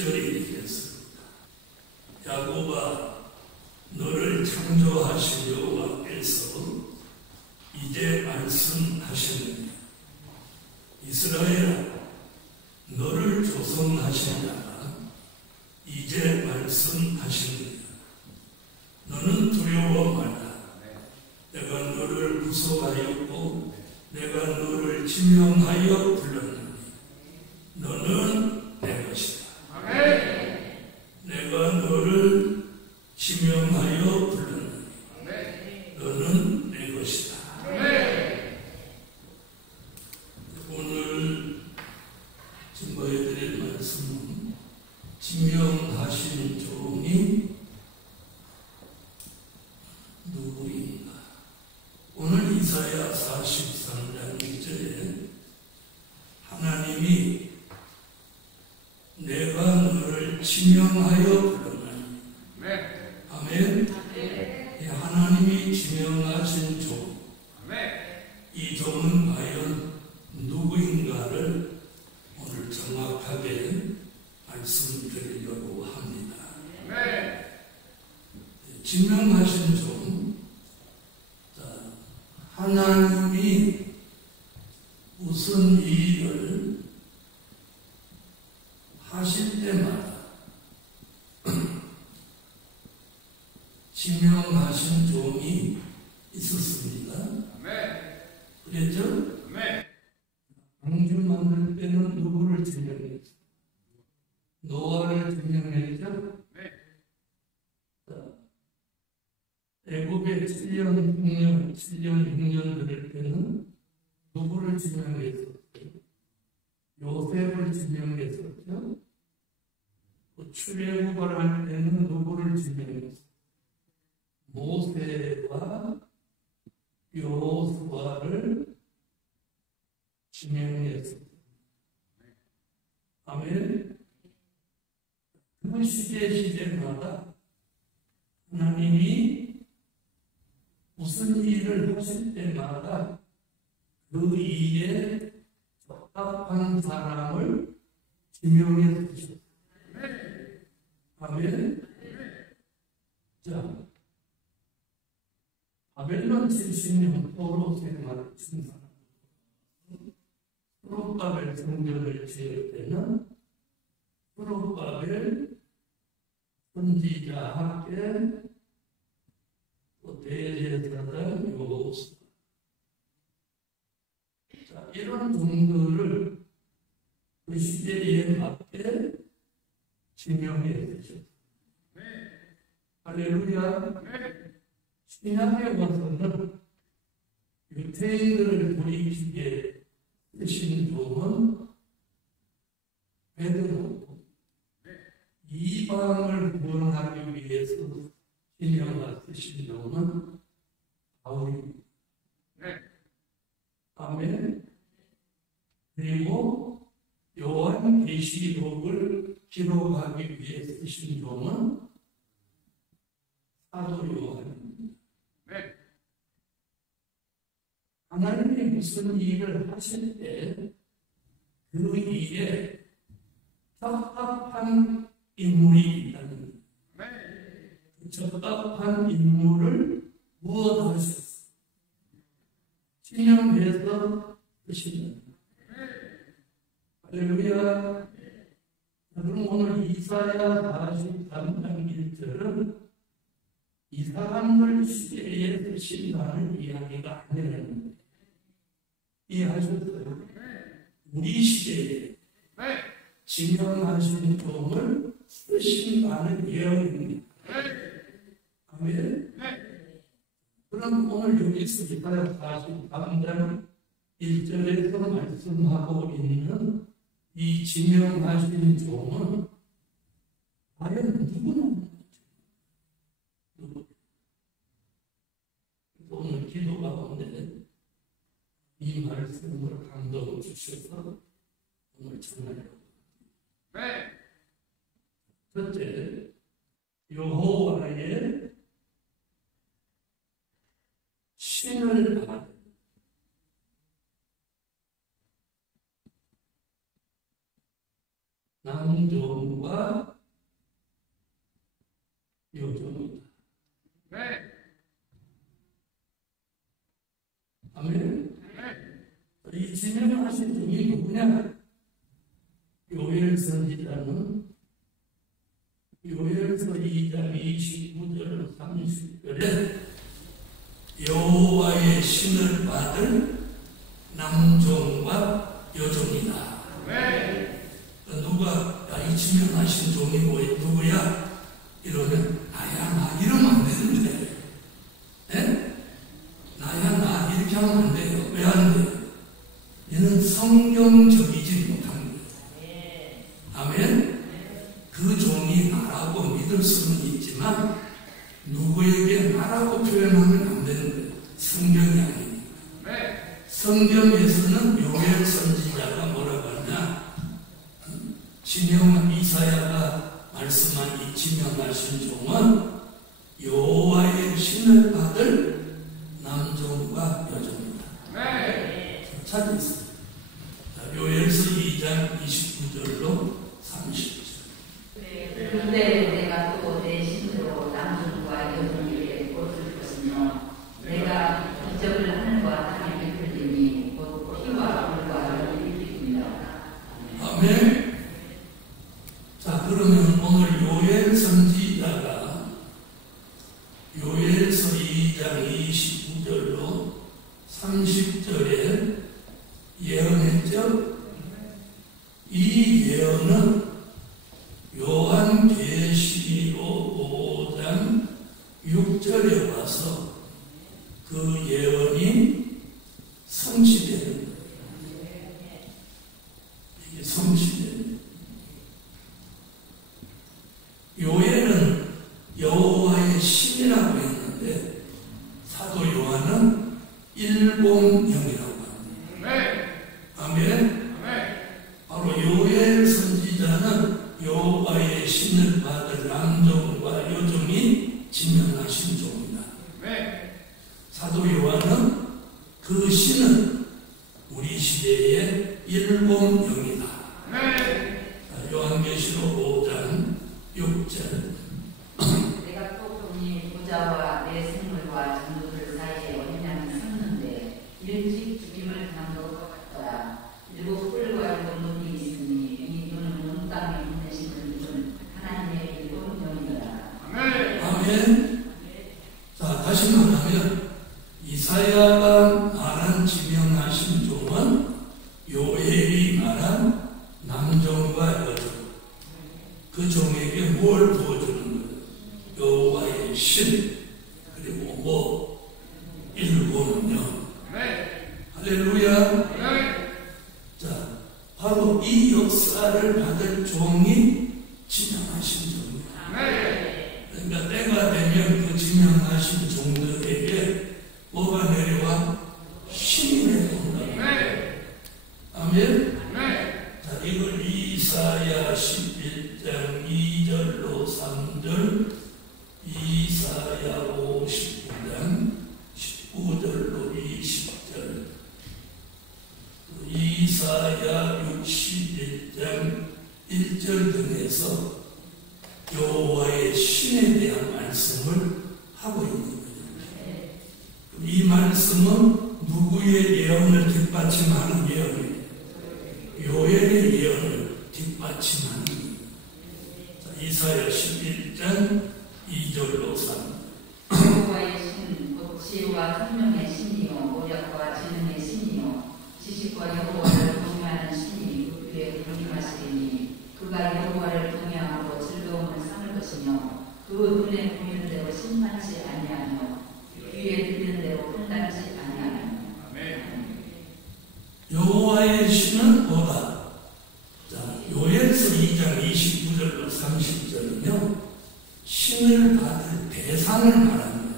10절이 되겠습니다. 야곱아, 너를 창조하신 여호와께서 이제 말씀하시느니 이스라엘아, 너를 조성하신 자가 이제 말씀하시느니 너는 두려워 말라. 내가 너를 구속하였고 내가 너를 지명하여 불렀느니 너는 내 것이다. 내가 너를 지명하여 불렀느니 너는 내 것이다. 오늘 증거해드릴 말씀은 지명하신 종이 누구인가? 오늘 이사야 43장 2절에 하나님이 내가 너를 지명하여 불렀나니. 아멘. 하나님이 지명하신 종, 이 종은 과연 누구인가를 오늘 정확하게 말씀드리려고 합니다. 지명하신 종, 하나님이 무슨 일을 하실 때마다 지명하신 종이 있었습니다. 그랬죠? 방주 만들 때는 누구를 지명했죠? 노아를 지명했죠? 애굽의 7년 6년 들을 때는 누구를 지명했었죠? 요셉을 지명했었죠? 출애굽을 할 때는 누구를 지명했었죠? 모세와 여호수아를 지명했었죠. 아멘. 그 시대마다 하나님이 무슨 일을 하실 때마다 그 일에 적합한 사람을 지명해 주셨어요. 아멘. 자, 바벨론 70년 포로 생활을 친 사람, 수룹바벨 성전을 지을 때는 수룹바벨 선지자 학계 또 대제사장 여호수아, 자, 이런 종들을 그 시대에 맞게 지명해 주셨어요. 할렐루야. 신약에 와서는 유대인들을 돌이키게 쓰신 종은 베드로고, 이방을 구원하기 위해서 신약을 쓰신 종은 바울입니다. 아멘. 그리고 요한계시록을 기록하기 위해 쓰신 종은 사도 요한입니다. 하나님이 무슨 일을 하실 때 그 일에 적합한 인물이 있다는 거예요. 그 적합한 인물을 무엇 하셨어요? 지명해서 쓰신다. 할렐루야. 그럼 오늘 이사야 43장 1절은 이 사람들 시대에 쓰신다는 이야기가 아니라는 거예요. 이해하셨어요? 우리 시대에 지명하신 종을 쓰신다는 예언입니다. 아멘. 그럼 오늘 여기서 이사야 43장 1절에서 말씀하고 있는 이 지명하신 종은 과연 누구나 오늘 기도 가운데 이 말씀을 감동을 주셔서 오늘 전하려고 합니다. 첫째, 여호와의 신을 받은 남종과 여종이다. 아멘. 이 지명하신 종이 누구냐? 요엘 선지자는 요엘서 2장 29절 30절에 여호와의 신을 받을 남종과 여종이다. 누가 이 지명하신 종이 누구야? 이러면 나야 나 이러면 안 되는데, 나야 나 이렇게 하면 안 돼요. 왜 안 돼요? 얘는 성경적이지 못한 거예요. 아멘. 그 종이 나라고 믿을 수는 있지만 누구에게 나라고 표현하면 안 되는 거예요. 성경이 아니니까. 성경에서는 요엘 선지자가 뭐라고 하냐? 이사야가 말씀한 이 지명하신 종은 여호와의 신을 받을 남종과 여종이다. 찾으세요. 요엘서 2장 29절로 30절. 그때 내가 또 내 신으로 남종과 여종에게 옷을 벗으며 내가 기적을 하늘과 땅에 베풀리니 곧 피와 물과 열이 흘립니다. 아멘. 자, 그러면 오늘 요엘 선지자가 요엘서 2장 29절로 30절에 예언했죠? 이 예언은 요한계시록 5장 6절에 와서 그 예언이 성취되는 거예요. 이게 성취되는 거예요. 요엘은 여호와의 신이라고 했는데 사도 요한은 일본령이라고 합니다. 아멘. 바로 요엘 선지자는 여호와의 신을 받을 남종과 여종이 지명하신 종이다. 사도 요한은 그 신은 우리 시대의 일본령이다. 요한계시록 5장 6절. 내가 또 보니 부자와 내 생물과 장로들 사이에 언약을 섰는데 일찍 죽임을 당한 것 같더라. 일곱 뿔과 일곱 눈이 있으니 이 눈은 온 땅에 있는 신을 입은 하나님의 일곱 영이더라. 아멘. 자, 다시 말하면 이사야가 말한 지명하신 종은 요엘이 말한 남종과 여종. 그 종에게 뭘 부어주는 거예요? 여호와의 신, 그리고 뭐 일본령. 할렐루야. 자, 바로 이 역사를 받을 종이 지명하신 종이에요. 그러니까 때가 되면 그 지명하신 종들에게 뭐가 내려와? 신이 내려온다. 아멘. 자, 이걸 이사야 11장 2절로 3절, 이사야 59장 19절로 20절, 이사야 61장 1절 등에서 여호와의 신에 대한 말씀을 하고 있는 거예요. 이 말씀은 누구의 예언을 뒷받침하는 예언이에요? 요엘의 예언을 뒷받침하는 거예요. 자, 이사야 11장 2절로 3절. 여호와의 신, 곧 지혜와 총명의 신이요 모략과 지능의 신이요 지식과 여호와를 경외하는 신이 그 위에 강림하시리니 그가 여호와를 경외함으로 즐거움을 삼을 것이며 그 눈에 보이는 대로 심판치 아니하며 귀에 들리는 대로 판단치 아니하며. 여호와의 신은 뭐다? 자, 요엘서 2장 29절로 30절은요 신을 받을 대상을 말합니다.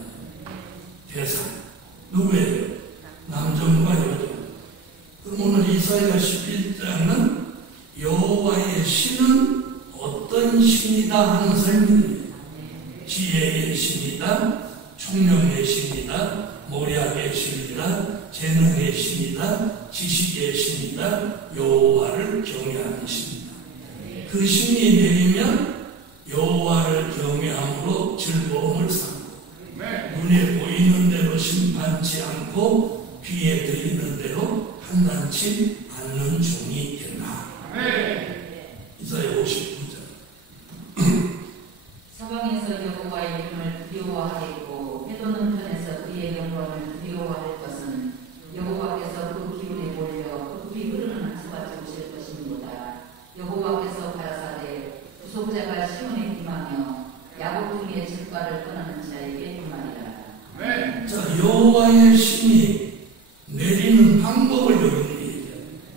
대상. 누구예요? 남종과 여종. 그럼 오늘 이사야 11장은 여호와의 신은 어떤 신이다 하는 설명이에요. 지혜의 신이다, 총명의 신이다, 모략의 신이다, 재능의 신이다, 지식의 신이다, 여호와를 경외하는 신이다. 그 신이 내리면 여호와를 경외함으로 즐거움을 삼고 눈에 보이는 대로 심판치 않고 귀에 들리는 대로 판단치 않는 종이 되나. 이사야 59장. 서방에서 여호와의 이름을 두려워하겠고 해돋는 편에서 그의 영광을 두려워할 것은 여호와께서 그 기운에 몰려 급히 흐르는 하천같이 오실 것입니다. 여호와께서 가라사대 구속자가 시온에 임하며 야곱 중에 질과를 떠나는 자에게 임하리라. 자, 여호와의 신이 내리는 방법을 여러분이 얘기합니다.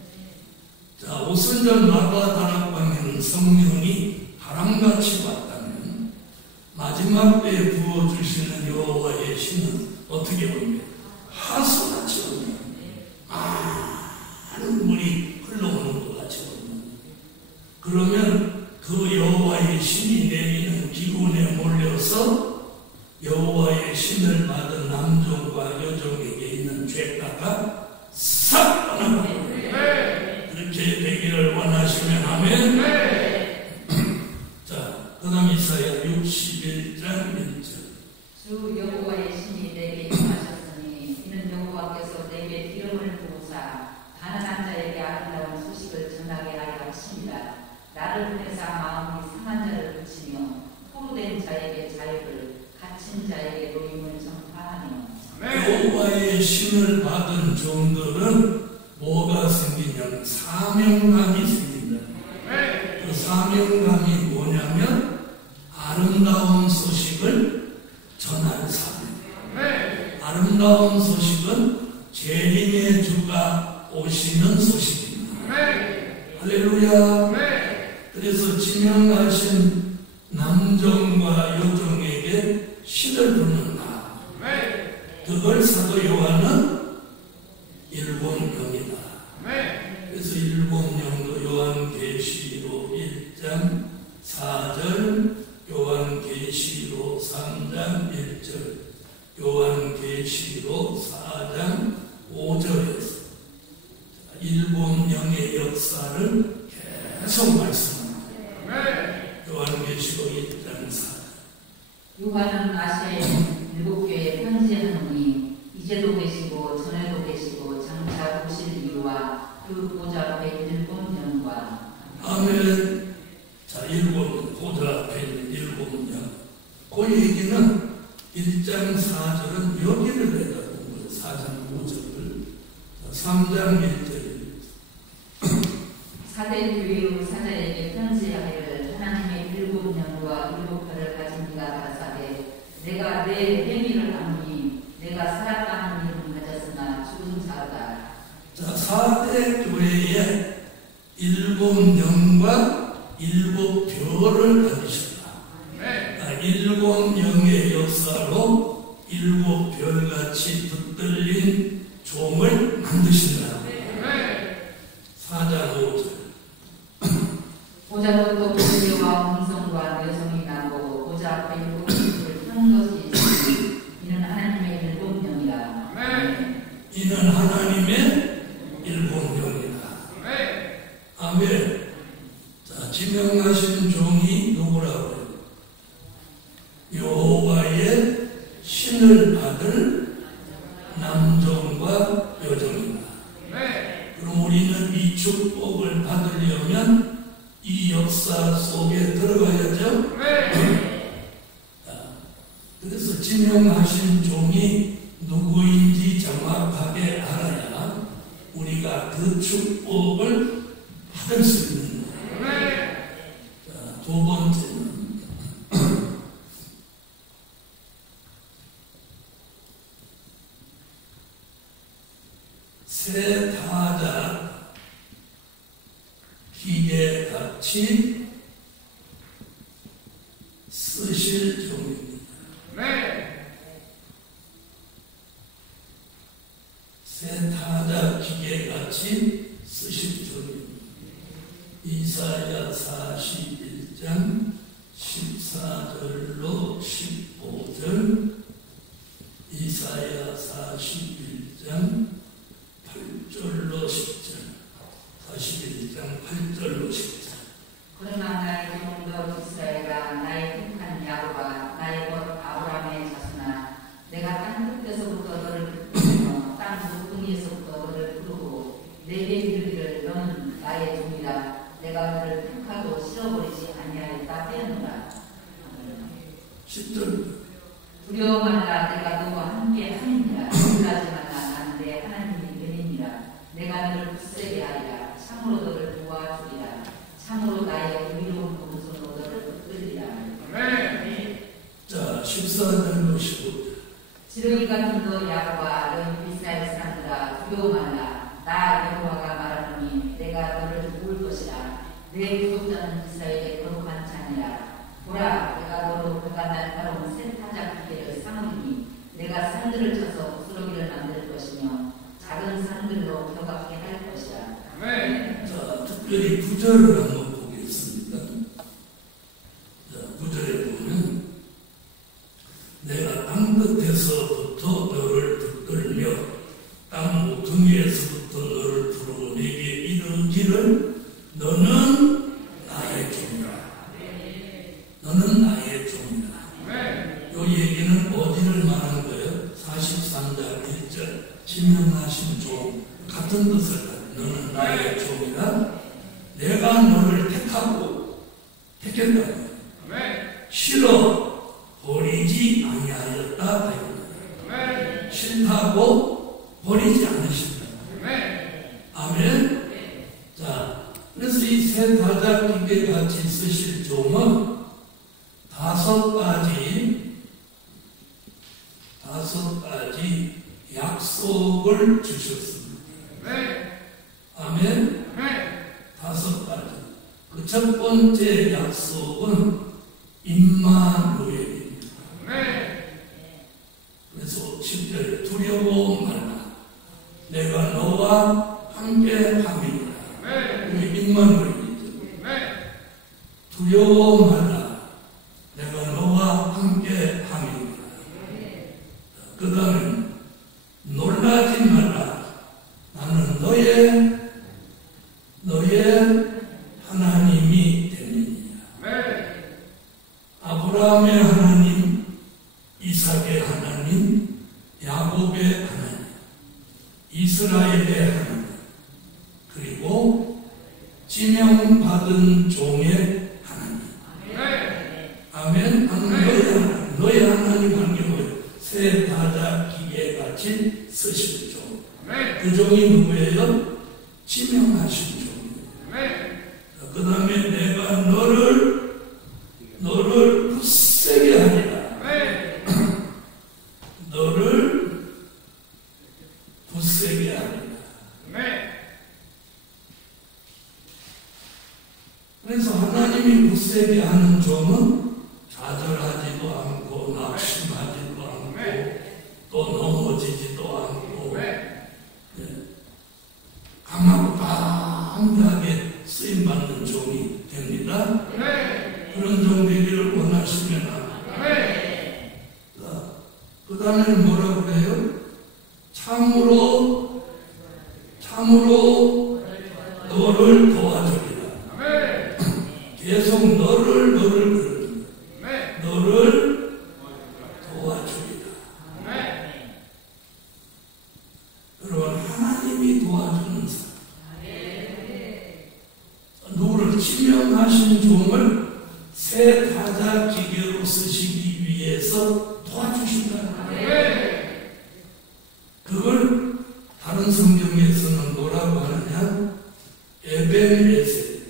자, 오순절 마가 다락방에는 성령이 바람같이 왔다면 마지막 때에 부어주시는 여호와의 신은 어떻게 옵니까? 하수같이 옵니다. 많은 물이 흘러오는 것 같이 옵니다. 그러면 그 여호와의 신이 내리는 기운에 몰려서 여호와의 신을 받은 남종과 여종에게 있는 죄가가 싹 떠나갑니다. 그렇게 되기를 원하시면 아멘. 자, 그 다음 이사야 61장 1절. 주 여호와의 신이 내게 임하셨으니 이는 여호와께서 내게 기름을 부으사 가난한 자에게 아름다운 소식을 전하게 하려 하십니다. 나를 보내사 마음이 상한 자를 고치며 포로된 자에게 자유를 갇힌 자에게 노임을 전파하며. 여호와의 신을 받은 종들은 뭐가 생기냐면 사명감이 생긴다. 그 사명감이 뭐냐면 아름다운 소식을 전할 사명. 아름다운 소식은 재림의 주가 오시는 소식입니다. 할렐루야. 그래서 지명하신 남종과 여종에게 신을 부른다. 그걸 사도 요한은 일본령이다. 그래서 일본령도 요한계시록 1장 4절, 요한계시록 3장 1절, 요한계시록 4장 5절에서 일본령의 역사를 계속 말씀합니다. 요한계시록 1장 4절. 요한은 아시아에 있는 7교회에 편지하노니 이제도 계시고 전에도 계시고 장차 오실 이유와 그 보좌 앞에 7명과. 아멘. 자, 7 보좌 앞에 있는 7명. 그 얘기는 1장 4절은 여기를 내다 본 거예요. 4장 5절을. 3장 1절입니다. 사대 교회의 사자에게 편지하기를 하나님의 7명과 7별을 가진 이가 가라사대 내가 내 행위를 아노니 내가 살았다는 이름을 가졌으나 죽은 자다. 자, 4대 교회에 7영과 7별을 가지셨다. 7영의 역사로 7별같이 붙들린 종을 만드신다. 4장 5절. 보좌로부터 번개와 음성과 여성이 나고 보좌 앞에 7빛을 한 것이 있으니 이는 하나님의 7명이라. 이는 하나님의 7명이다. 아멘. 자, 지명하신 종이 누구라고요? 여호와의 신을 받을 남종과 여종이다. 그럼 우리는 이 축복을 받으려면 이 역사 속에 들어가야죠. 그래서 지명하신 종이 누구인지 정확하게 알아야 우리가 그 축복을 받을 수 있는 거예요. 자, 두 번째는 새 타자 기계같이 쓰실 종입니다. 새 타자 기계같이 쓰실 종입니다. 이사야 41장 14절로 15절, 이사야 41장 8절로 10절, 41장 8절로 10절. 그러나 내게 이르기를 너는 나의 종이라 내가 너를 택하고 실어버리지 아니하였다 하였노라. 10절 두려워 말라 내가 너와 함께 하느니라. 놀라지 말라 나는 내 하나님이 되느니라. 내가 너를 굳세게 하리라. 참으로 너를 도와주리라. 참으로 나의 의로운 오른손으로 너를 붙들리라. 자 14절 보시고 지렁이 같은 너 야곱아 너희 이스라엘 사람들아 두려워 말라. 나 여호와가 말하노니 내가 너를 도울 것이라. 내 구속자는 이스라엘의 거룩한 자니라. 보라 내가 너로 그가 날카로운 새 타작 기계를 삼으리니 내가 산들을 쳐서 부스러기를 만들 것이며 작은 산들로 벼같게 할 것이라. 자 특별히 9절을 한번 보겠습니다. 자 9절에 보면 내가 땅 끝에서부터 너를 붙들며 땅 모퉁이에서부터 너를 부르고 내게 이르기를 너는 나의 종이라. 너는 나의 종이라. 이 얘기는 어디를 말하는 거예요? 43장 1절 지명하신 종 같은 뜻을 가지고 너는 나의 종이라. 내가 너를 택하고 택했다. 싫어 버리지 아니하였다. 싫다고 버리지 않으신다. 아멘. 자, 그래서 이 새 타작 기계 같이 쓰실 종은 5가지 약속을 주셨습니다. 아멘. 5가지. 그 첫 번째 약속은 임마누엘입니다. 그래서 10절에 두려워 말라. 내가 너와 함께 함이라. 우리 임마누엘이죠. 두려워 말라. 내가 너와 함께 함이라. 그 다음에 놀라지 말라. 나는 너의 하나님이 되느니라. 아브라함의 하나님, 이삭의 하나님, 야곱의 하나님, 이스라엘의 하나님, 그리고 지명받은 종의 하나님. 아멘. 너의 하나님 한 게 뭐예요? 새 타작 기계같이 쓰실 종. 그 종이 누구예요? 지명하신 종이에요. 그 다음에 내가 너를 굳세게 하리라. 너를 굳세게 하리라. 그래서 하나님이 굳세게 하는 종은 좌절하지도 않고 낙심하지도 않고 또 넘어지지도 않고 강하고 담대하게 쓰임받는 종이 됩니다. 그런 종 되기를 원하시면 그 다음에는 뭐라고 그래요? 참으로 너를 도와주리라. 계속 너를 도와주리라. 여러분 하나님이 도와주는 사람, 누구를 지명하신 종을 새 타작 기계로 쓰시기 위해서 도와주신다. 그걸 다른 성경에서는 뭐라고 하느냐? 에벤에셀.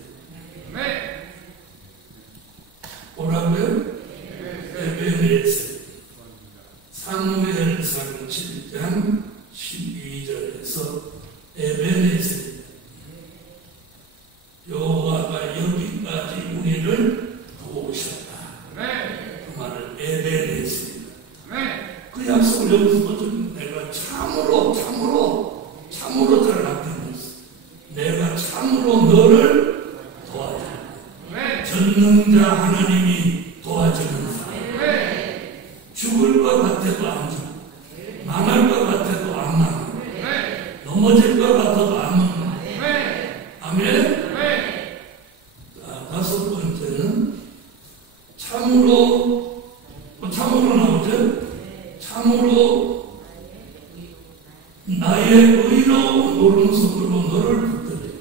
뭐라고요? 에벤에셀. 사무엘상 7장 12절에서 에벤에셀. 여호와가 여기까지 우리를 도우셨다. 그 말을 에벤에셀. 그 약속을 여기서 좀 내가 참으로 잘 나타냈어. 내가 참으로 너를 도와줘. 전능자 하나님이 도와주는 사람. 죽을 것 같아도 안 죽고, 망할 것 같아도 안 망하고, 넘어질 것 같아도 안 넘어가고. 아멘. 자, 5번째는 참으로 나오죠. 참으로 나의 의로운 오른손으로 너를 붙들리라.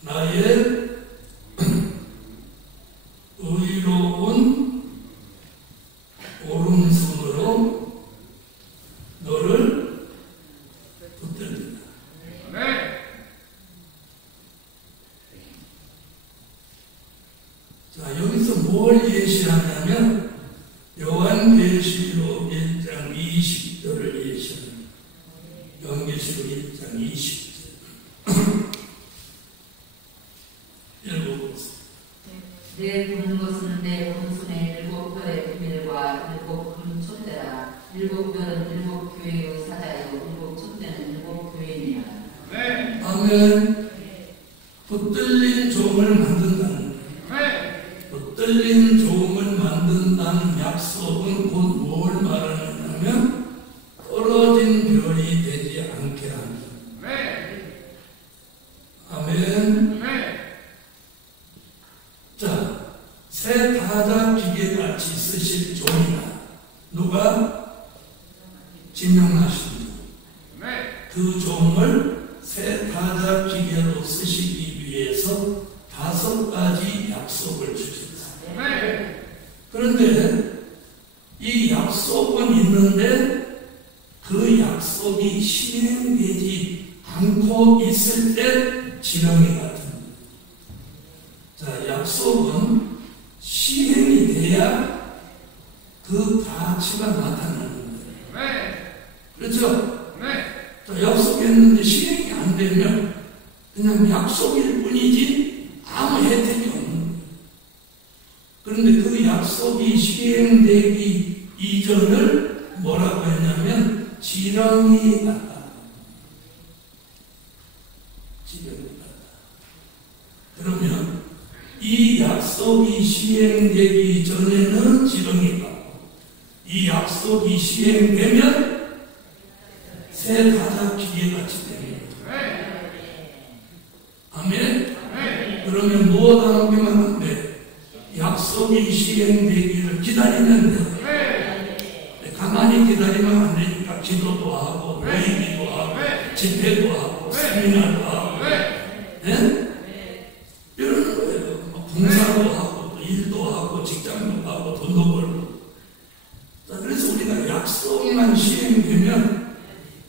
나의 의로운 오른손으로 너를 붙들리라. 자, 여기서 뭘 예시하냐면 요한계시록 1장 20절을 예시합니다. 요한계시록 1장 20절. 읽어보세요. 내 부는 것은 내 본순의 7별의 비밀과 7금 촛대라. 7별은 7교회의 사자요 7촛대는 7교회니라. 아멘. 붙들린 종을 만든다는 거예요. 붙들린 종을 만든다는 약속은 곧 뭘 말하느냐면 떨어진 별이 되지 않게 합니다. 아멘. 자, 새 타자 기계같이 쓰실 종이다. 누가? 지명하신 종. 그 종을 새 타자 기계로 쓰시기 위해서 5가지 약속을 주셨다. 그런데 이 약속은 있는데 그 약속이 실행되지 않고 있을 때 지렁이 같은 거예요. 자, 약속은 실행이 돼야 그 가치가 나타나는 거예요. 그렇죠? 자, 약속했는데 실행이 안 되면 그냥 약속일 뿐이지 아무 혜택이 없는 거예요. 그런데 그 약속이 실행되기 이전을 뭐라고 했냐면 지렁이 같다. 지렁이 같다. 그러면 이 약속이 시행되기 전에는 지렁이 같고 이 약속이 시행되면 새 타자 기계같이 됩니다. 아멘. 그러면 무엇 하기만 하는데 약속이 시행되기를 기다리면 돼요. 가만히 기다리면 안 되니까 기도도 하고 회의도 하고 집회도 하고 세미나도 하고 이러는 거예요. 봉사도 하고 또 일도 하고 직장도 하고 돈도 벌고. 자, 그래서 우리가 약속만 시행되면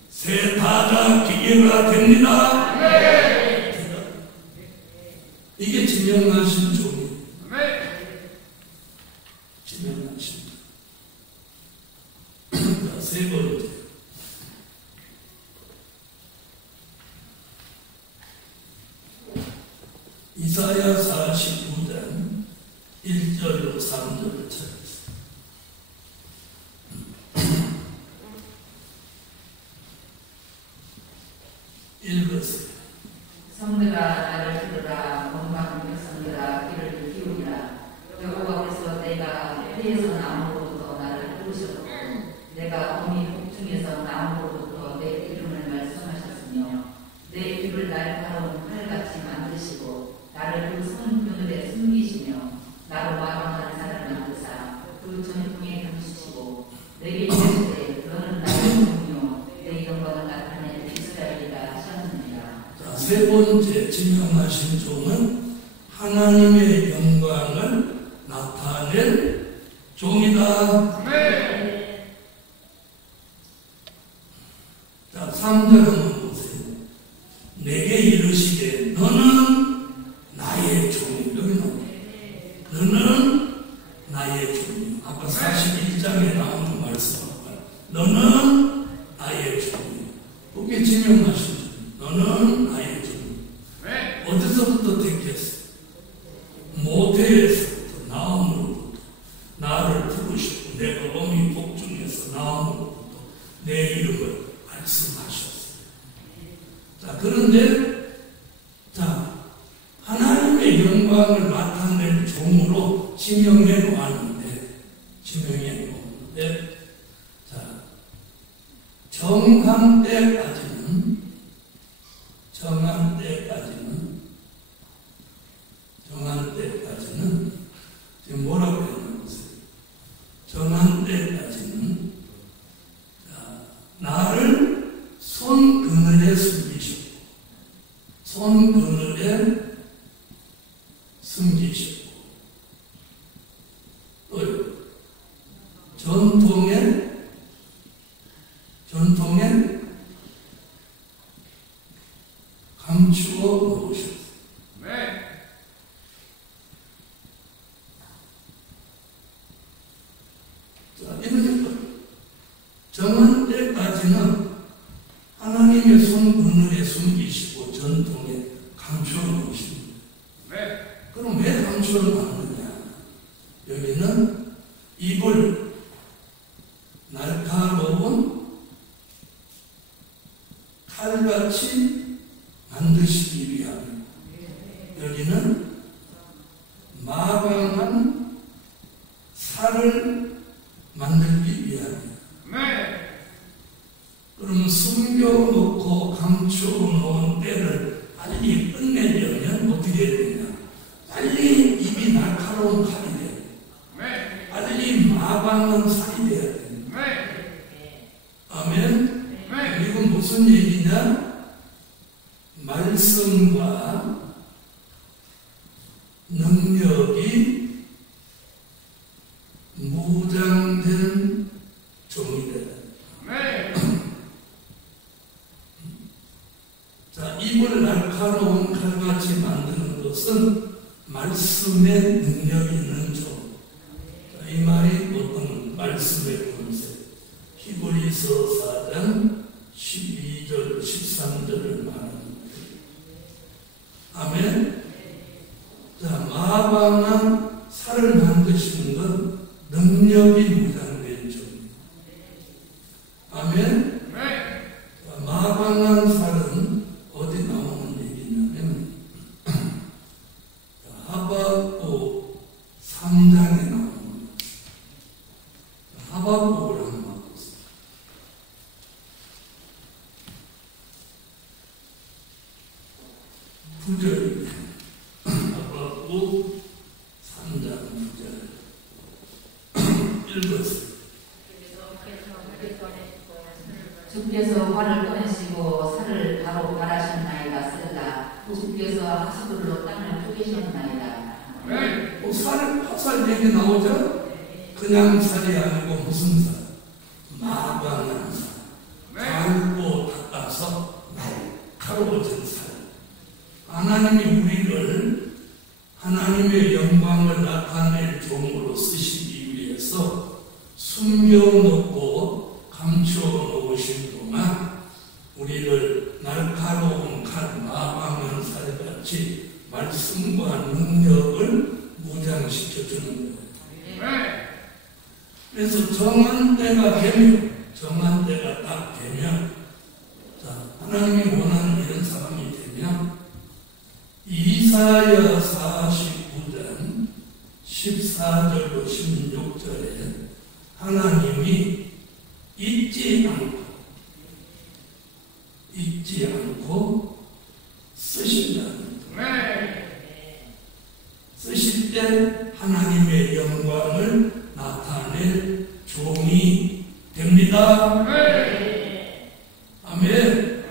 새 타자 기계가 됩니다. 이게 지명하신 종이에요. 지명하신 종. 자, 세 번째. 이사야 49장 1절로 3절을 찾았습니다. 읽으세요. 성들아 나를 들으라. 건강한 백성들아 귀를 기울이라. 여호와께서 내가 회에서 나무로부터 나를 부르셨고 내가 어미 복중에서 나무로부터 내 이름을 말씀하셨으며 내 입을 날카로운 칼같이 만드시고 나를 그 손 그늘에 숨기시며 나로 말하는 자를 만드사 그 전풍에 감추시고 내게 이르시되 너는 나의 종이요 내 영광을 나타낼 이스라엘이라 하셨느니라. 자, 세 번째 지명하신 종은 하나님의 영광을 나타낼 종이다. 자, 3절 한번 보세요. 내게 이르시되 너는 나의 종이. 여기 나옵니다. 너는 나의 종이. 아까 41장에 나오는 말씀과 너는 나의 종이. 그게 지명하신 종. 너는 나의 종이. 어디서부터 택했어? 모태에서부터 나옴으로부터 나를 부르시고 내가 어미 복중에서 나옴으로부터 내 이름을 말씀하셨어요. 자, 그런데 자, 하나님의 영광을 나타낼 종으로 지명해 놓았는데 자, 정한 때까지는 지금 뭐라고 했나 보세요. 정한 때까지는 자, 나를 손 감추어 놓으셨어요. 자, 이런 정한 때까지는 하나님의 손 그늘에 숨기시고 전통에 감추어 놓으십니다. 그럼 왜 감추어 놨느냐? 여기는 입을 날카로운 칼같이 만드시기 위함. 여기는 마방한 살을 만들기 위함이에요. 그럼 숨겨놓고 감춰놓은 때를 빨리 끝내려면 어떻게 해야 되냐? 빨리 입이 날카로운 칼이 돼야 돼. 빨리 마방한 살이 돼야 돼. 아멘. 이건 무슨 얘기냐? 말씀과 능력이 무장된 종이다. 자, 입을 날카로운 칼같이 만드는 것은 말씀의 능력이 있는 종. 자, 이 말이 어떤 말씀의 본색. 히브리서 4장 12절 13절을 말합니다. 아멘. 자, 마방한 살을 만드시는 건 능력이 무장된 종입니다. 아멘. 자, 마방한 살은 어디 나오는 얘기냐면 하박국 3장에 나옵니다. 하박국을 한번 보세요. 구절입니다. 하박국 3장 9절 읽었어요. 주께서 화를 꺼내시고 살을 바로 바라셨나이다. 쓸라. 주께서 하수들로 땅을 쪼개셨나이다. 살, 화살 얘기 나오죠? 그냥 살이 아니고 무슨 살? 마방한 살. 갈고 닦아서 날카로워진 살. 하나님이 우리를 하나님의 영광을 나타낼 종으로 쓰시기 위해서 숨겨놓고 감춰놓으신 동안 우리를 날카로운 칼, 마방한 살같이 말씀과 능력을 무장시켜주는 거예요. 그래서 정한 때가 되면, 정한 때가 딱 되면, 자, 하나님이 원하는 이런 사람이 되면, 이사야 49장 14절로 16절에 하나님이 잊지 않고 쓰신다는 거예요. 쓰실 때 하나님의 영광을 나타낼 종이 됩니다. 아멘.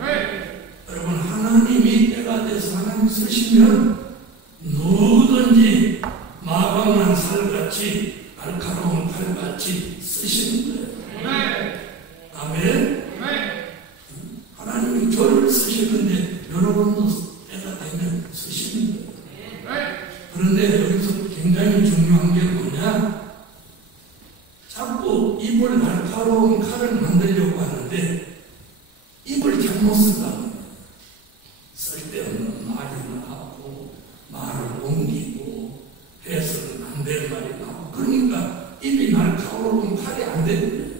여러분, 하나님이 때가 돼서 하나님 쓰시면 누구든지 마방한 살같이 날카로운 칼같이 쓰시는 거예요. 아멘. 하나님이 저를 쓰시는데 여러분도 때가 되면 쓰시는 거예요. 그런데 여기서 굉장히 중요한 게 뭐냐? 자꾸 입을 날카로운 칼을 만들려고 하는데 입을 잘못 쓴다고. 쓸데없는 말이 나오고 말을 옮기고 해서는 안 될 말이 나오고, 그러니까 입이 날카로운 칼이 안 되는 거예요.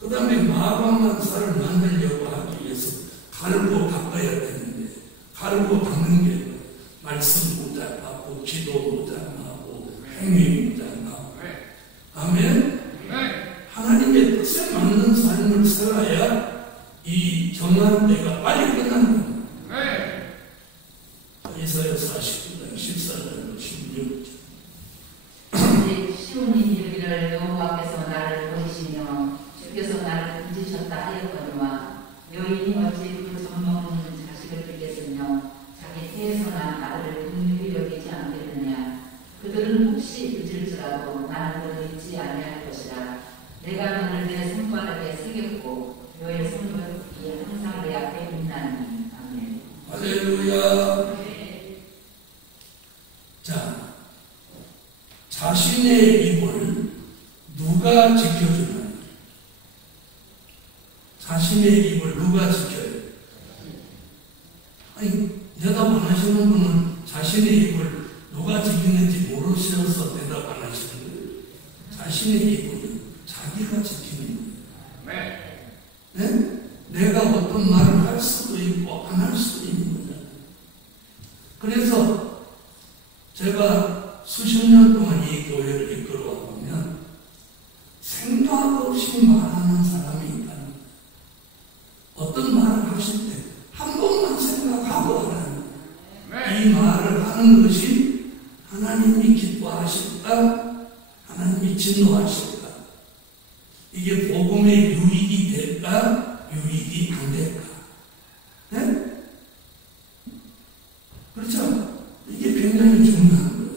그 다음에 마방한 살을 만들려고 하기 위해서 갈고 닦아야 되는데, 갈고 닦는 게 말씀 무장하고 기도 무장하고 행위 무장하고. 아멘. 하나님의 뜻에 맞는 삶을 살아야 이 정한 때가 빨리 끝난다. 이사야 49장 14절로 16절. 시온이 이르기를 여호와께서 나를 버리시며 주께서 나를 던지셨다 하였거니와 여인이 어찌 그 젖먹는 자식을 듣겠으며 자기 태에서 난 아들을 긍휼히 여기지 않겠느냐. 그들은 혹시 잊을지라도 나는 너를 잊지 아니할 것이라. 내가 너를 내 손바닥에 새겼고 너의 손톱이 항상 내 앞에 있나니. 아멘. 할렐루야. 자, 자신의 입을 누가 지켜주나요? 자신의 입을 누가 지켜요? 아니, 대답 안 하시는 분은 자신의 입을 누가 지키는지 모르셔서 대답 안 하시는 거예요. 자신의 입을 자기가 지키는 거예요. 네? 내가 어떤 말을 할 수도 있고 안 할 수도 있는 거잖아요. 그래서 제가 수십 년 동안 이 교회를 이끌어와 보면 생각 없이 말하는 사람이 있다는 거예요. 어떤 말을 하실 때 한 번만 생각하고 하라는 거예요. 이 말을 하는 것이 하나님이 기뻐하실까? 하나님이 진노하실까? 이게 복음의 유익이 될까? 유익이 안 될까? 네? 그렇죠? 이게 굉장히 중요한 거예요.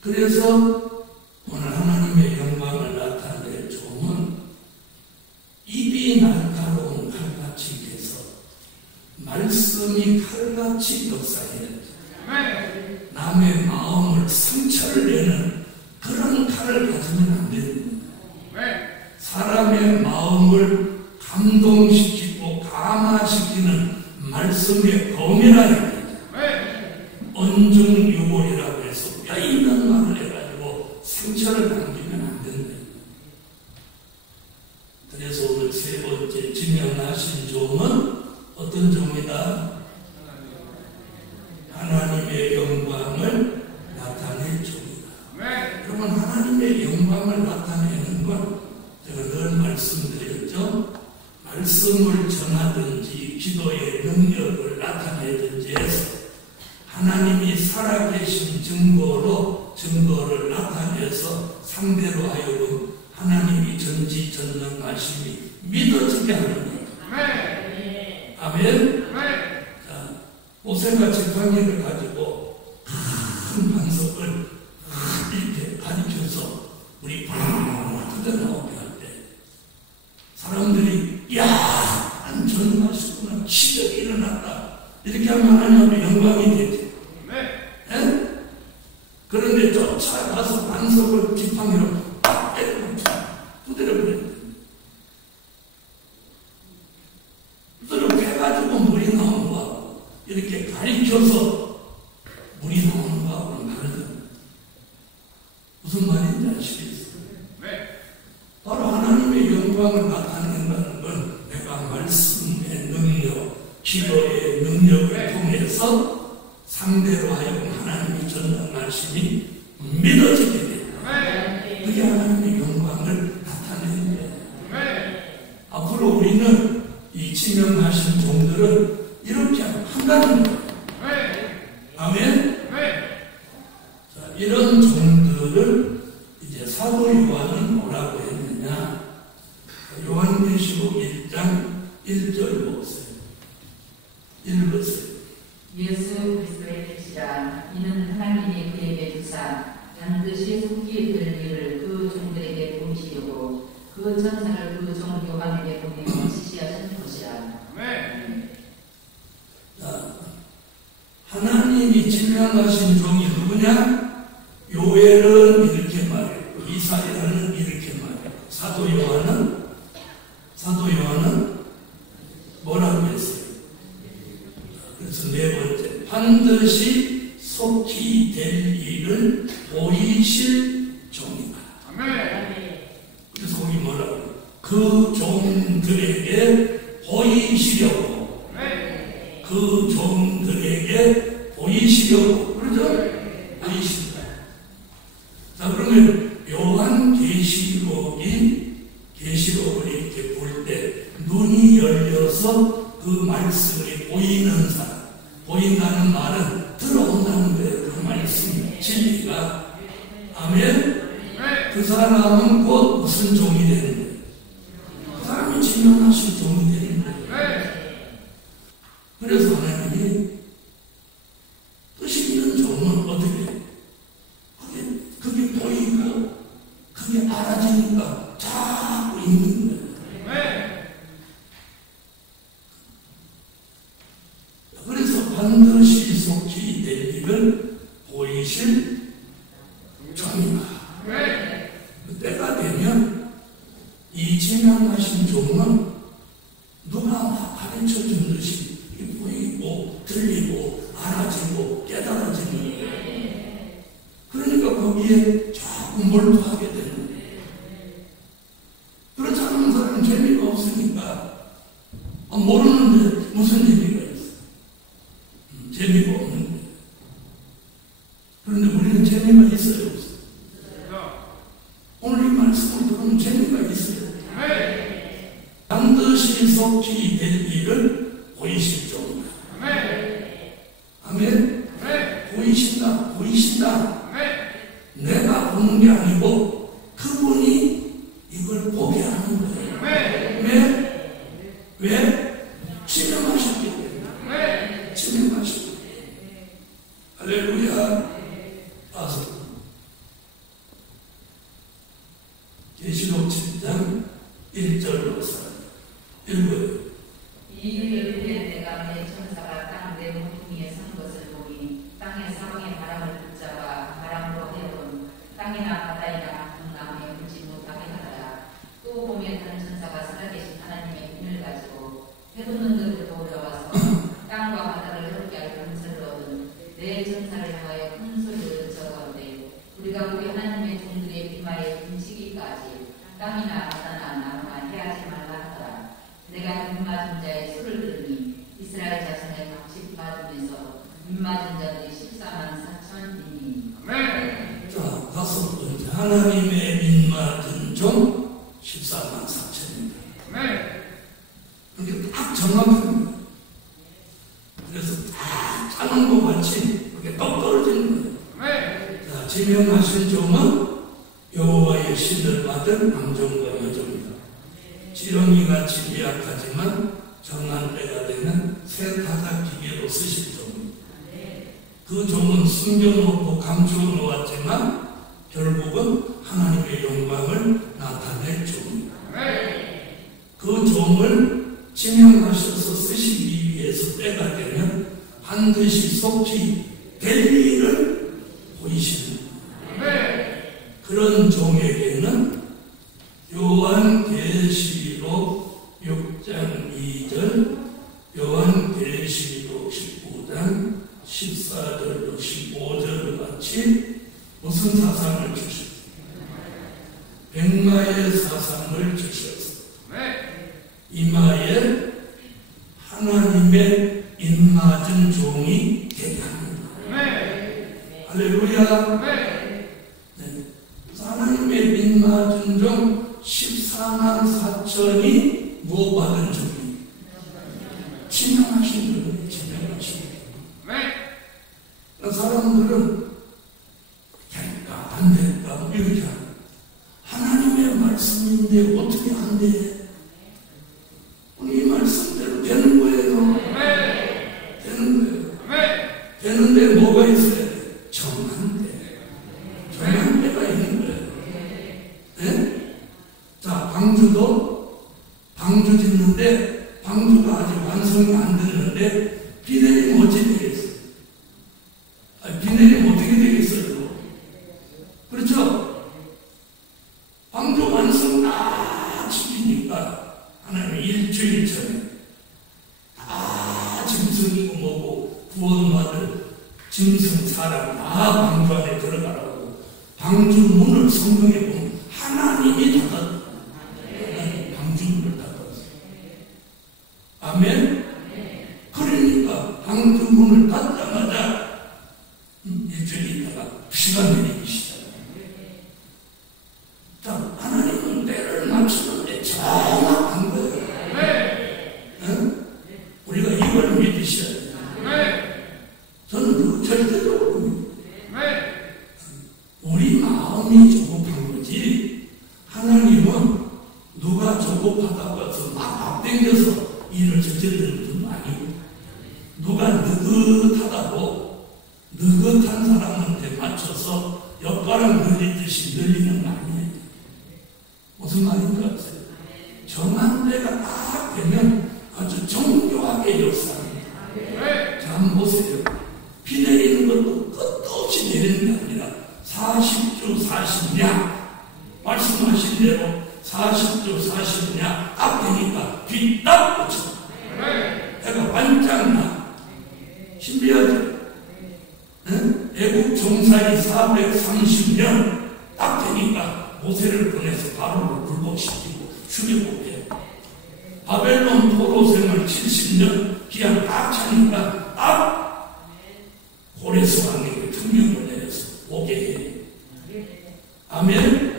그래서 오늘 하나님의 영광을 나타낼 종은 입이 날카로운 칼같이 돼서 말씀이 칼같이 역사해야 돼요. 남의 마음을 상처를 내는 그런 칼을 가지면 안 되는 거예요. 사람의 마음을 감동시키고 감화시키는 말씀의 검이라야 돼요. 언중유골이라고 해서 뼈 있는 말을 해가지고 상처를 남기면 안 된다. 그래서 오늘 세 번째 지명하신 종은 어떤 종이다? 하나님의 영광을 나타낼 종이다. 그러면 하나님의 영광을 나타내는 건 제가 늘 말씀드렸죠. 말씀을 전하든지 기도의 능력을 나타내든지 해서 하나님이 살아계신 증거를 나타내서 상대로 하여금 하나님이 전지전능하심이 믿어지게 하는 거예요. 아멘. 자, 모세가 지팡이를 가지고 큰 반석을 이렇게 가리켜서 우리 팍 뜯어나오게 할 때 사람들이 야, 한 전능하시구나, 기적이 일어났다 이렇게 하면 하나님의 영광이 되죠. 네? 그런데 쫓아가서 반석을 지팡이로 딱 때려놓고 두드려버렸대. 두드려 패가지고 물이 나오는 거하고 이렇게 가리켜서 물이 나오는 거하고는 다르거든요. 무슨 말인지 아시겠어요? 바로 하나님의 영광을 나타낸다는 건 내가 말씀의 능력, 기도의 능력을 통해서 상대로 하여금 하나님이 전능하심이 믿어지게 됩니다. 그게 하나님의 영광을 나타내는 거예요. 앞으로 우리는 이 지명하신 종들은 이렇게 한다는 거예요. 아멘? 자, 이런 종들을 이제 사도 요한은 뭐라고 했느냐? 요한계시록 1장 1절 보세요. 읽으세요. 예수 그리스도의 빛이라. 이는 하나님이 그에게 주사 반드시 속히 될 일을 그 종들에게 보이시려고 그 천사를 그 종 요한에게 보내어 지시하신 것이라. 자, 하나님이 지명하신 종이 누구냐? 요엘은 이렇게 말했고 이사야는 이렇게 말했고 사도 요한은 뭐라고 했어요? 그래서 네 번째, 반드시 속히 될 일을 보이실 종이다. 그래서 거기 뭐라고? 그 종들에게 보이시려고. 그 종들에게 보이시려고. 그러죠? 보이신다. 자, 그러면 요한 계시록을 이렇게 볼 때 눈이 열려서 그 말씀이 보이는 사람. 보인다는 말은 들어온다는 거예요. 그 말씀, 진리가. 아멘? 그 사람은 곧 무슨 종이 되는 거예요? 그 사람이 지명하신 종이 되는 거예요. 그래서 하나님이 뜻이 있는 종은 어떻게? 그게 보이고, 그게 알아지니까 자꾸 있는 거예요. 그래서 반드시 속히 될 일을 보이실 종이다. 때가 되면 이 진행하신 종은 누가 가르쳐 준 듯이 보이고 들리고 알아지고 깨달아지는 거예요. 그러니까 거기에 조금 몰두하게 되는 거예요. 그렇지 않은 사람은 재미가 없으니까 모르는데 무슨 재미가 있어? 재미가 없는 거예요. 그런데 우리는 재미가 있어요, 없어요? 오늘 이 말씀을 들으면 재미가 있어요. 반드시 속히 될 일을 보이실 종이다. 아멘. 보이신다, 보이신다. 내가 보는 게 아니고 그분이 이걸 보게 하는 거예요. 왜? 지명하셨기 때문에. 지명하셨기 때문에. 할렐루야. 와서 계시록 7장 1절로 4절 읽어요. 이일 후에 내가 내 천사가 땅 내 모퉁이에 선 것을 보니 땅의 사방의 바람을 붙잡아 바람으로 헤어온 땅이나 바다이나 각 나무에 붙지 못하게 하더라. 또 보면 다른 천사가 살아계신 하나님의 힘을 가지고 해돋는 데로부터 올라와서 땅과 바다를 새롭게 할 권세를 얻은 내 천사를 향하여 큰 소리로 저가오되 우리가 우리 하나님의 종들의 비마에 금시기까지 땅이나 바다나 나무나 해하지 말라 하더라. 내가 빗맞은 자의 수를 들으니 이스라엘 자손의 각집 받으면서 빗맞은 자들이 14만 4천이니. 자, 다섯 번째 하나님의 빗맞은 종 14만 4천입니다. 이렇게 딱 정확합니다. 그래서 딱 짜는 것 같이 이렇게 똑 떨어지는 거예요. 자, 지명하신 종은 여호와의 신을 받은 남종과 여종이다. 지렁이같이 미약하지만 정한 때가 되면 새 타작 기계로 쓰실 종입니다. 그 종은 숨겨놓고 감추어 놓았지만 결국은 하나님의 영광을 나타낼 종입니다. 그 종을 지명하셔서 쓰시기 위해서 때가 되면 반드시 속히 될 일을 보이시는 그런 종에게는 요한계시록 6장 2절, 요한계시록 19장 14절로 15절을 같이 무슨 사상을 주셨어요? 백마의 사상을 주셨어요. 이마에 하나님의 입맞은 종이 되게 합니다. 할렐루야. 하나님의 입맞은 종 14만 4천이 뭐 받은 종이? 지명하신 종이, 지명하신 종. 사람들은 될까 안 될까 이렇게 하는. 하나님의 말씀인데 어떻게 안 돼? 이 말씀대로 되는 거예요. 되는 거예요. 되는데 뭐가 있어야 돼? 정한 때. 정한 때가 있는 거예요. 네? 자, 방주 짓는데 방주가 아직 완성이 안 됐는데 비 내리면 어찌 되겠어요? 비 내리면 어떻게 되겠어요? 그렇죠? 방주 완성 다 시키니까 하나님이 일주일 전에 다 짐승이고 뭐고 구원받을 짐승 사람 다 방주 안에 들어가라고 방주 문을 성경에 보면 하나님이 닫았어요. 방주 문을 닫았어요. 아멘? 그러니까 방주 문을 닫자마자 일주일 있다가 비가 내리기 시작해요. 자, 하나님은 때를 맞추는데 정확한 거예요. 응? 우리가 이걸 믿으셔야 돼요. 저는 그거 절대적으로 믿어요. 우리 마음이 조급한 거지 하나님은 누가 조급하다고 해서 막 앞당겨서 일을 저지르는 분 아니고 누가 느긋하다고 느긋한 사람한테 맞춰서 엿가락 늘리듯이 늘리는 거 아니에요. 무슨 말인지 아세요? 정한 때가 딱 되면 아주 정교하게 역사합니다. 자, 한번 보세요. 비 내리는 것도 끝도 없이 내리는 게 아니라 40주 40냐 말씀하신 대로 40주 40냐 딱 되니까 비 딱 붙여. 해가 반짝 나. 신비하죠? 애국 종살이 430년 딱 되니까 모세를 보내서 바로를 굴복시키고 죽이고 해. 바벨론 포로 생활 70년 기한 딱 차니까 딱 고레스 왕에게 특명을 내려서 오게 해. 아멘.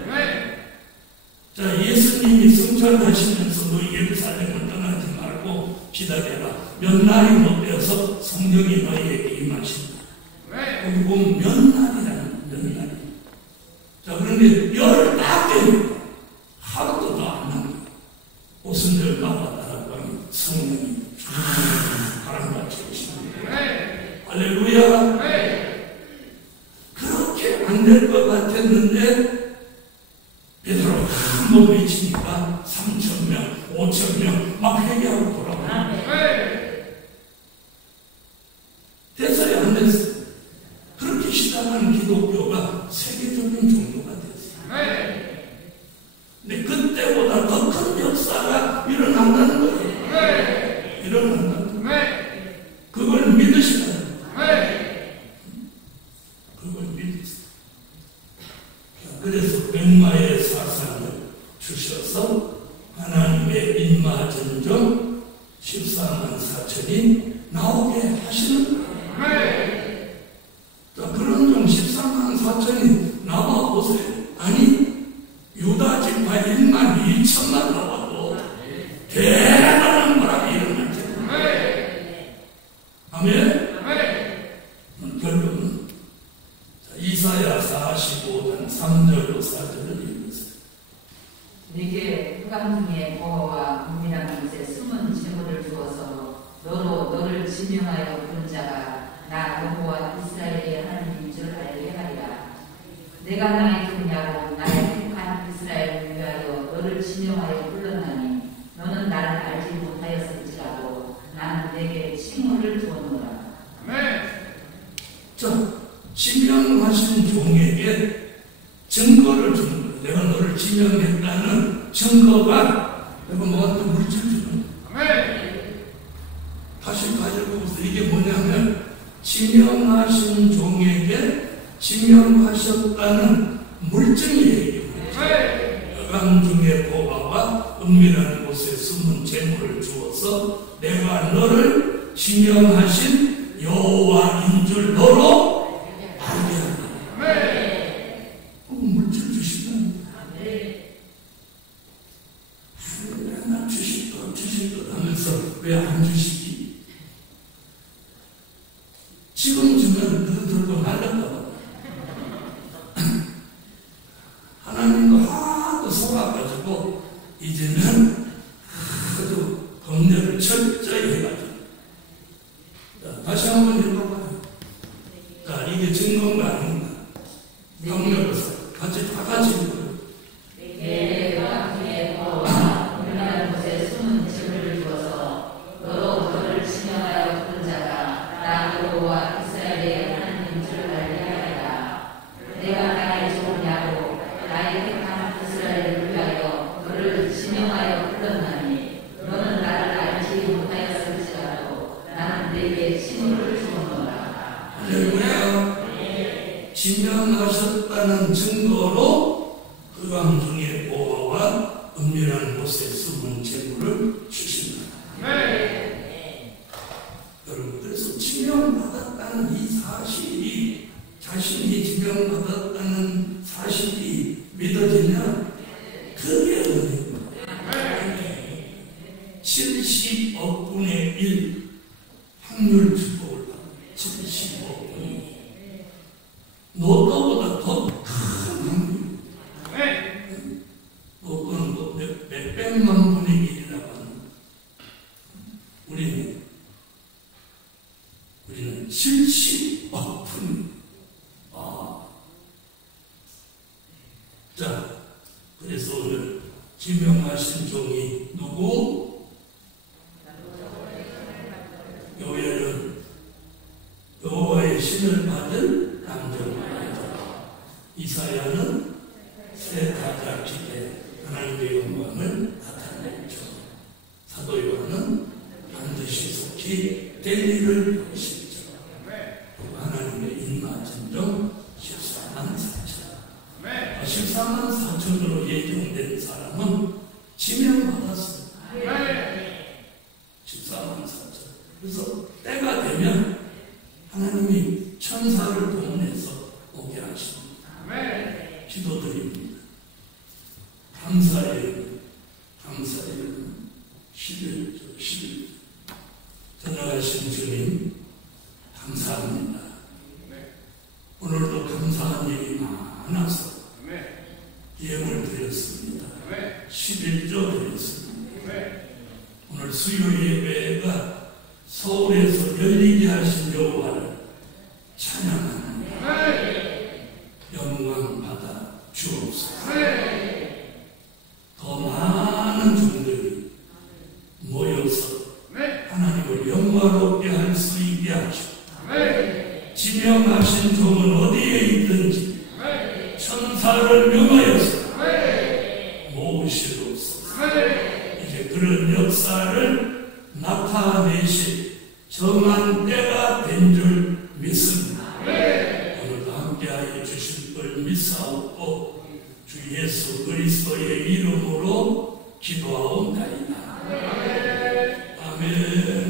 자, 예수님이 승천하시면서 너희 예루살렘을 떠나지 말고 기다려라. 몇 날이 못 되어서 성령이 너희에게 임하신다. 여기 보면 몇 날이라는 몇 날이. 자, 그런데 열흘 딱 되니까 하루도 더 안 남겨. 오순절 나왔다라고 하면 성령이 바람같이 오십니다. 할렐루야. 그렇게 안 될 것 같았는데 베드로 한번 외치니까 3,000명, 5,000명 막 회개하고 돌아오고. 됐어요, 안 됐어요? 그렇게 시작하는 기독교가 세계적인 종교가 됐어요. 근데 그때보다 더 큰 역사가 일어난다는 거예요. 일어난다는 거예요. 그걸 믿으시라. 그걸 믿으시라. 그래서 백마의 사상을 주셔서 하나님의 인마전정 14만 4천이 나오게 하시는 거예요. 자, 그런 종 14만 4천이 나와보세요. 아니 유다 지파 1만 2천만 나와도 대단한 바람이 일어났죠. 아멘. 결론은 이사야 45장 3절로 4절을 읽으세요. 네게 흑암 중에 보호와 은밀한 곳에 숨은 재물을 주어서 너를 지명하여 부른 자가 나 여호와 이스라엘의 하나님인 줄 알게 하리라. 내가 나의 종이라고 나의 택한 이스라엘을 위하여 너를 지명하여 불렀나니 너는 나를 알지 못하였을지라도 나는 내게 칭호를 주었노라. 자, 지명하신 종에게 증거를 주는 거예요. 내가 너를 지명했다는 증거가 내가 너한테 물질 주는 거예요. 다시 가지고 보세요. 이게 뭐냐면 지명하신 종에게 지명하셨다는 물증이에요. 여강 중에 보화와 은밀한 곳에 숨은 재물을 주어서 내가 너를 지명하신 여호와인 줄 너로 알게 하리라. 물질 주신다는 거예요. 나 주실 것 하면서 왜 안 주시기? 지금 주면 그거 들고 날렸다. 하나님도 하도 속아가지고 이제는 아주 법례를 철저히 해가지고. 자, 다시 한번 읽어봐요. 자, 이게 증거인가 아닌가? 법례를 같이 다 같이 읽어요. 내가 그의 보호와 은밀한 곳에 숨은 재물을 주어서 너를 지명하여 부른 자가 나 여호와 이스라엘의 하나님인 줄 알게 하리라. 내가 나의 종야고 나의 택한 이스라엘을 위하여 너를 지명하여 불렀나니 너는 나를 알지 못하였을지라도 나는 내게 칭호를 주었노라. 할렐루야. 지명하셨다는 증거로 흑암 중에 보화와 은밀한 곳에 숨은 재물을 주신다. 여러분, 그래서 지명받았다는 이 사실이, 자신이 지명받았다는 사실이 믿어지냐? 그게 은혜입니다. 70억 분의 1 확률 축복을 받아요. 70억 분의 1. 로또보다 더 큰 확률. 로또는 뭐 몇백만 분의 1이라고 하는. 우리는 70억 분. 자, 그래서 오늘 지명하신 종이 누구? 교회는 부르심을 받은 남자입니다. 이사야는 새 타작기에 하나님의 영광을 나타냈죠. 사도 요한은 반드시 속히 될 일을 보시죠. 하나님의 인마전정 14만 4천. 14만 4천으로 예정된 사람은 지명받았어요. 14만 4천. 그래서 때가 되면 하나님이 천사를 동원해서 오게 하십니다. 기도드립니다. 감사해요. 11절. 전능하신 주님, 감사합니다. 오늘도 감사한 일이 많아서 예물 드렸습니다. 11조 드렸습니다. 오늘 수요 예배가 서울에서 열리게 하신 여호와를 찬양합니다. 영광 받아 주옵소서. 더 많은 종들이 모여서 하나님을 영광롭게 할 수 있게 하시고 지명하신 종은 어디에 있든지 천사를 명하여서 모으시옵소서. 이제 그런 역사를 나타내실 정한 때가 된 줄 믿습니다. 오늘도 함께하여 주실 걸 믿사옵고 주 예수 그리스도의 이름으로 기도하옵나이다. 아멘.